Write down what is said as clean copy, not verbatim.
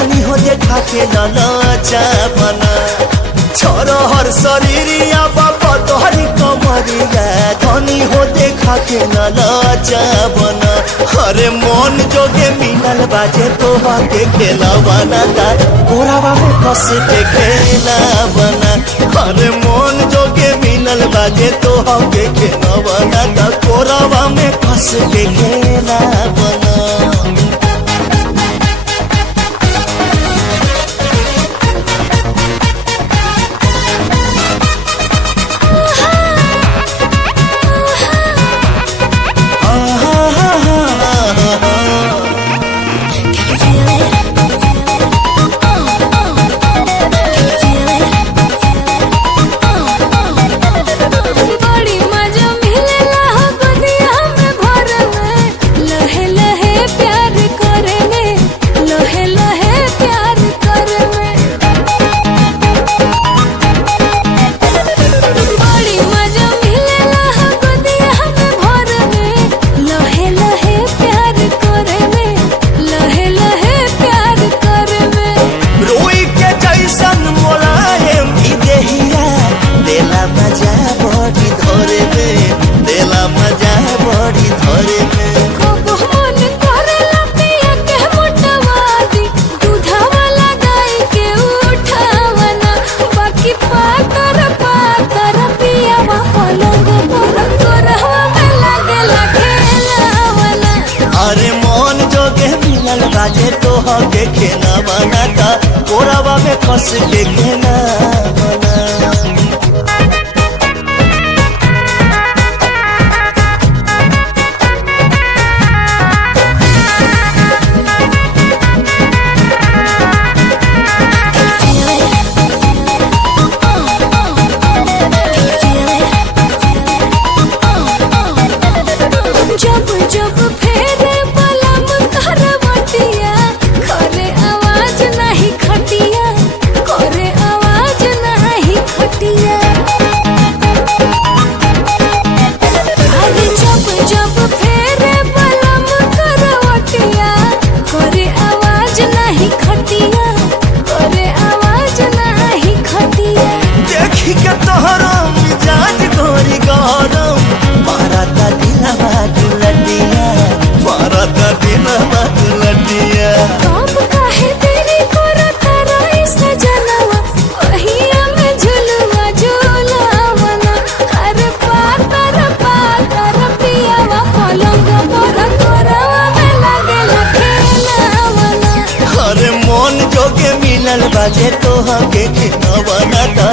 रानी हो देखा के ललचा बना छोरो हर शरीरिया बाबा तोहरी कमरिया धनी हो देखा के ललचा बना अरे मन जोगे मिलल बाजे तोहा के खेला बना कोरावा में कस के खेला बना अरे मन जोगे मिलल बाजे तोहा के खेला बना कोरावा में कस के खेला बना बाजे तो हके खेना बनाता कोरावा में कस के खेना बना बाजे तो हके खेना बनाता